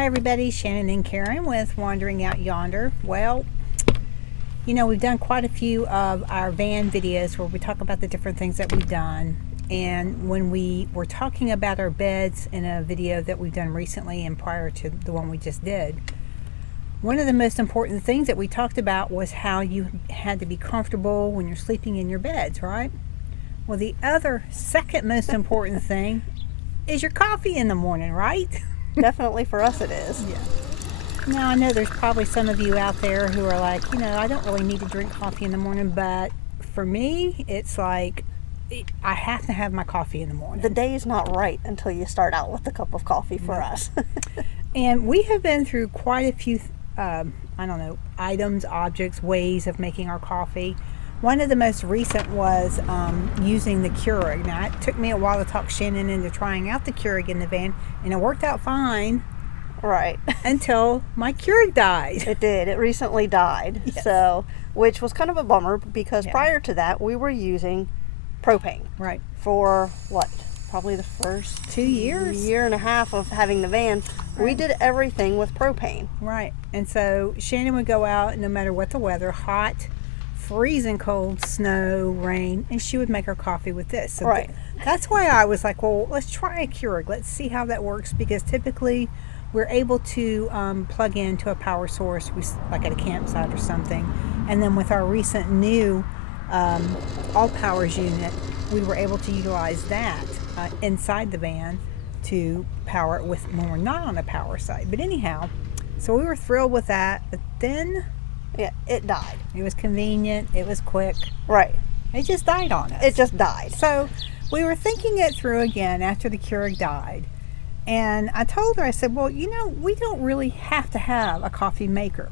Hi everybody, Shannon and Karen with Wandering Out Yonder. Well, you know, we've done quite a few of our van videos where we talk about the different things that we've done. And when we were talking about our beds in a video that we've done recently and prior to the one we just did, one of the most important things that we talked about was how you had to be comfortable when you're sleeping in your beds, right? Well, the other second most important thing is your coffee in the morning, right? Definitely for us it is. Yeah. Now, I know there's probably some of you out there who are like, you know, I don't really need to drink coffee in the morning, but for me, it's like I have to have my coffee in the morning. The day is not right until you start out with a cup of coffee for us. And we have been through quite a few, items, objects, ways of making our coffee. One of the most recent was using the Keurig. Now, it took me a while to talk Shannon into trying out the Keurig in the van, and it worked out fine. Right. Until my Keurig died. It did. It recently died. Yes. So, which was kind of a bummer because prior to that, we were using propane. Right. For what? Probably the first 2 years? Year and a half of having the van. Right. We did everything with propane. Right. And so Shannon would go out no matter what the weather, hot, freezing cold, snow, rain, and she would make her coffee with this. So right. That's why I was like, well, let's try a Keurig. Let's see how that works, because typically we're able to plug into a power source, like at a campsite or something. And then with our recent new all powers unit, we were able to utilize that inside the van to power it with when we're not on a power site. But anyhow, so we were thrilled with that. But then it died. It was convenient. It was quick. Right. It just died on us. It just died. So we were thinking it through again after the Keurig died. And I told her, I said, well, you know, we don't really have to have a coffee maker.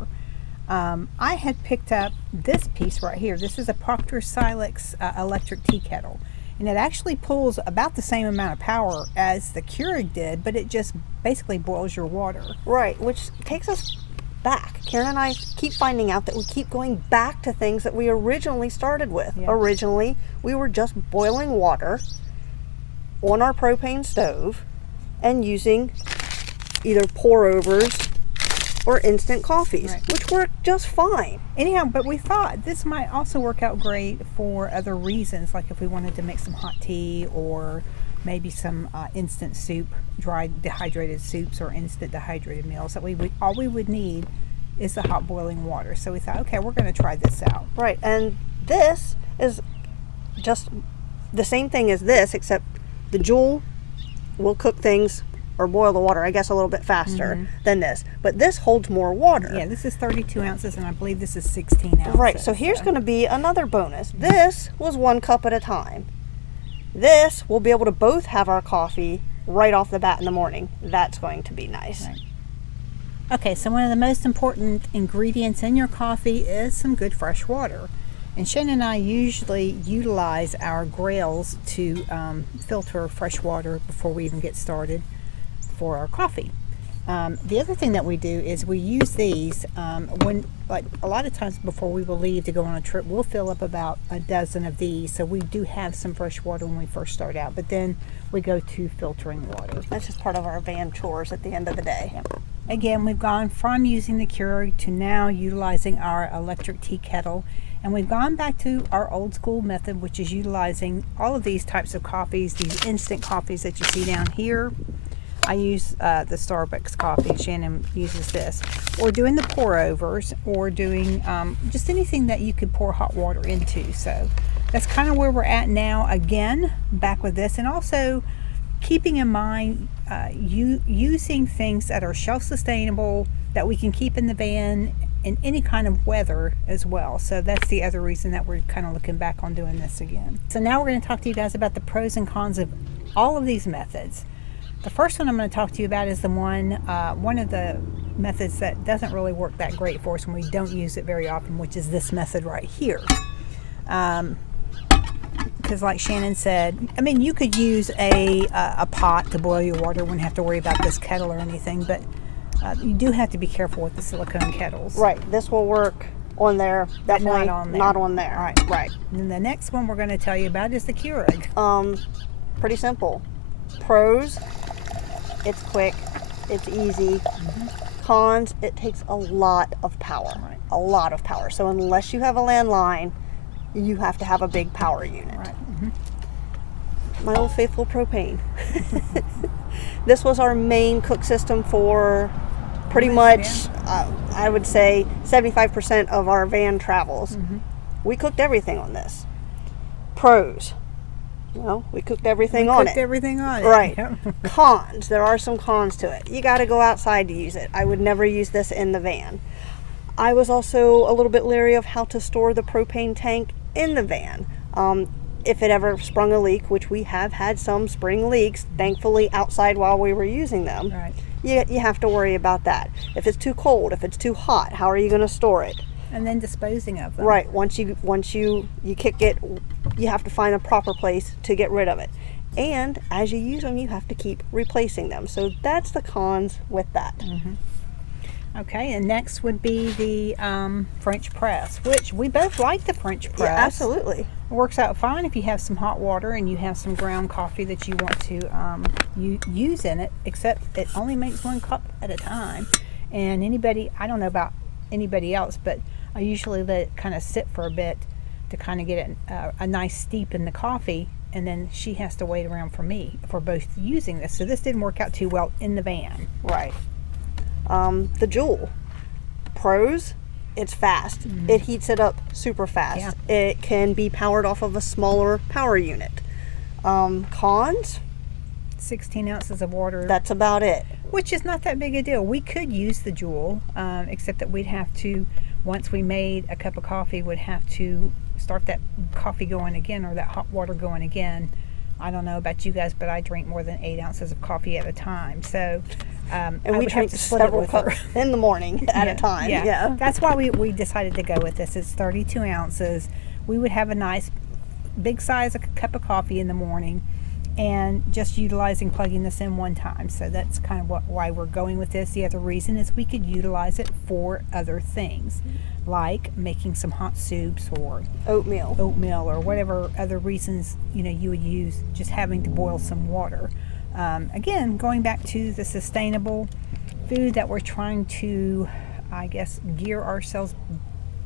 I had picked up this piece right here. This is a Proctor Silex electric tea kettle. And it actually pulls about the same amount of power as the Keurig did, but it just basically boils your water. Right, which takes us back. Karen and I keep finding out that we keep going back to things that we originally started with. Yeah. Originally, we were just boiling water on our propane stove and using either pour-overs or instant coffees, right, which worked just fine. Anyhow, but we thought this might also work out great for other reasons, like if we wanted to make some hot tea or maybe some instant soup, dried dehydrated soups or instant dehydrated meals. That all we would need is the hot boiling water. So we thought, okay, we're going to try this out. Right, and this is just the same thing as this, except the Joule will cook things or boil the water, I guess, a little bit faster than this. But this holds more water. Yeah, this is 32 ounces, and I believe this is 16 ounces. Right, so here's going to be another bonus. This was 1 cup at a time. This, we'll be able to both have our coffee right off the bat in the morning. That's going to be nice. Right. Okay, so one of the most important ingredients in your coffee is some good fresh water. And Shannon and I usually utilize our grails to filter fresh water before we even get started for our coffee. The other thing that we do is we use these when, like, a lot of times before we will leave to go on a trip, we'll fill up about a dozen of these, so we do have some fresh water when we first start out, but then we go to filtering water. That's just part of our van chores at the end of the day. Yeah. Again, we've gone from using the Keurig to now utilizing our electric tea kettle, and we've gone back to our old school method, which is utilizing all of these types of coffees, these instant coffees that you see down here. I use the Starbucks coffee. Shannon uses this. Or doing the pour-overs, or doing just anything that you could pour hot water into. So that's kind of where we're at now. Again, back with this. And also keeping in mind using things that are shelf-sustainable, that we can keep in the van in any kind of weather as well. So that's the other reason that we're kind of looking back on doing this again. So now we're going to talk to you guys about the pros and cons of all of these methods. The first one I'm going to talk to you about is the one of the methods that doesn't really work that great for us when we don't use it very often, which is this method right here. Because like Shannon said, I mean, you could use a pot to boil your water. Wouldn't have to worry about this kettle or anything, but you do have to be careful with the silicone kettles. Right. This will work on there, definitely not on there. Right. Right. And then the next one we're going to tell you about is the Keurig. Pretty simple. Pros, it's quick. it's easy. Cons, it takes a lot of power. Right. A lot of power. So unless you have a landline, you have to have a big power unit. Right. My old faithful propane. This was our main cook system for pretty much, I would say, 75% of our van travels. We cooked everything on this. Pros. Well, we cooked everything on it. Everything on it. Right. Yep. Cons. There are some cons to it. You got to go outside to use it. I would never use this in the van. I was also a little bit leery of how to store the propane tank in the van. If it ever sprung a leak, which we have had some spring leaks, thankfully outside while we were using them, Right. you have to worry about that. If it's too cold, if it's too hot, how are you going to store it? And then disposing of them. Right. Once you kick it, you have to find a proper place to get rid of it. And as you use them, you have to keep replacing them. So that's the cons with that. Okay, and next would be the French press, which we both like the French press. Yeah, absolutely. It works out fine if you have some hot water and you have some ground coffee that you want to use in it, except it only makes 1 cup at a time. And I don't know about anybody else, but I usually let it kind of sit for a bit to kind of get a nice steep in the coffee, and then she has to wait around for me for both using this. So this didn't work out too well in the van. Right. The Joule. Pros, it's fast. It heats it up super fast. Yeah. It can be powered off of a smaller power unit. Cons, 16 ounces of water. that's about it. Which is not that big a deal. We could use the Joule, except that we'd have to, once we made a cup of coffee, would have to start that coffee going again, or that hot water going again. I don't know about you guys, but I drink more than 8 ounces of coffee at a time. So, And I we would have drink to split it several with her. cups in the morning at a time. Yeah. That's why we decided to go with this. It's 32 ounces. We would have a nice big size cup of coffee in the morning, and just plugging this in one time. So that's kind of why we're going with this. The other reason is we could utilize it for other things, like making some hot soups or Oatmeal. or whatever other reasons you would use just having to boil some water. Again, going back to the sustainable food that we're trying to, I guess, gear ourselves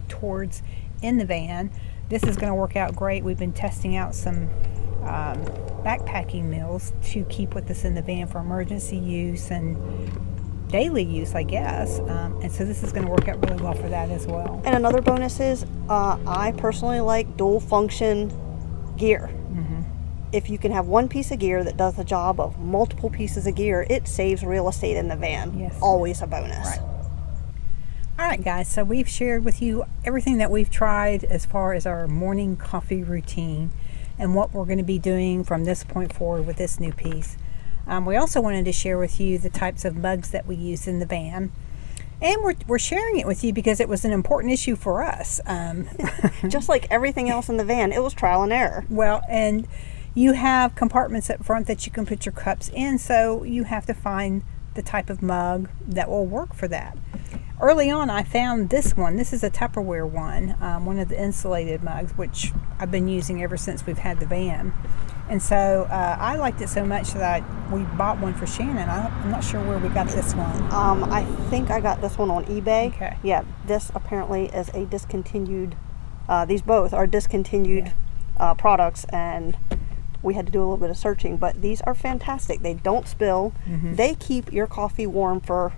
towards in the van, this is going to work out great. We've been testing out some backpacking meals to keep with us in the van for emergency use and daily use, I guess. And so this is going to work out really well for that as well. And another bonus is I personally like dual function gear. If you can have one piece of gear that does the job of multiple pieces of gear, it saves real estate in the van. Yes. Always a bonus. Right. All right, guys, so we've shared with you everything that we've tried as far as our morning coffee routine and what we're going to be doing from this point forward with this new piece. We also wanted to share with you the types of mugs that we use in the van. And we're sharing it with you because it was an important issue for us. Just like everything else in the van, it was trial and error. Well, and you have compartments up front that you can put your cups in, so you have to find the type of mug that will work for that. Early on, I found this one. This is a Tupperware one of the insulated mugs, which I've been using ever since we've had the van. And so I liked it so much that we bought one for Shannon. I'm not sure where we got this one. I think I got this one on eBay. Okay. Yeah, this apparently is a discontinued, these both are discontinued products, and we had to do a little bit of searching, but these are fantastic. They don't spill. They keep your coffee warm for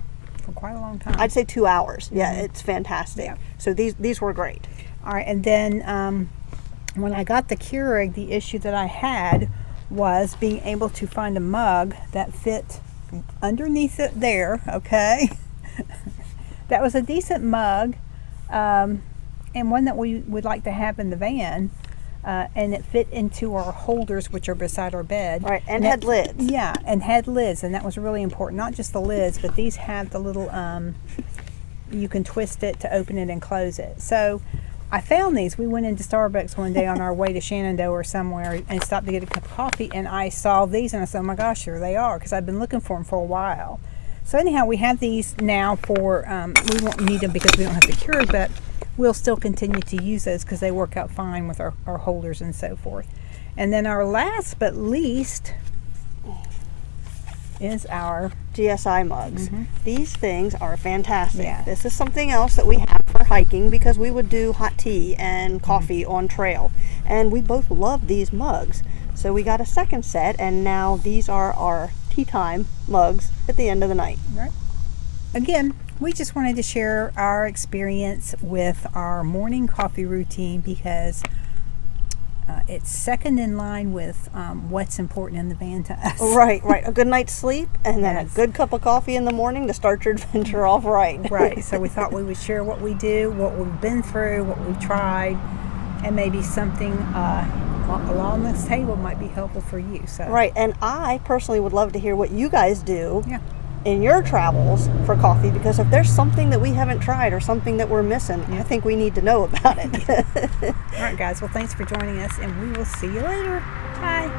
quite a long time. I'd say 2 hours. Yeah, it's fantastic. Yeah. So these were great. All right, and then when I got the Keurig, the issue that I had was being able to find a mug that fit underneath it there, okay? That was a decent mug, and one that we would like to have in the van, and it fit into our holders, which are beside our bed. Right, and had lids. Yeah, and had lids, and that was really important. Not just the lids, but these have the little, you can twist it to open it and close it. So I found these. We went into Starbucks one day on our way to Shenandoah or somewhere and stopped to get a cup of coffee, and I saw these and I said, oh my gosh, here they are, because I've been looking for them for a while. So anyhow, we have these now for, we won't need them because we don't have the Keurig, but we'll still continue to use those because they work out fine with our holders and so forth. And then our last but least is our GSI mugs. These things are fantastic. Yeah. This is something else that we have for hiking because we would do hot tea and coffee on trail. And we both love these mugs. So we got a second set, and now these are our tea time mugs at the end of the night. Right. Again, we just wanted to share our experience with our morning coffee routine because it's second in line with what's important in the van to us. Right. A good night's sleep and then Yes. a good cup of coffee in the morning to start your adventure off right. Right. So we thought we would share what we do, what we've been through, what we've tried, and maybe something along this table might be helpful for you. So Right. And I personally would love to hear what you guys do Yeah. in your travels for coffee, because if there's something that we haven't tried or something that we're missing, I think we need to know about it. All right, guys. Well, thanks for joining us, and we will see you later. Bye.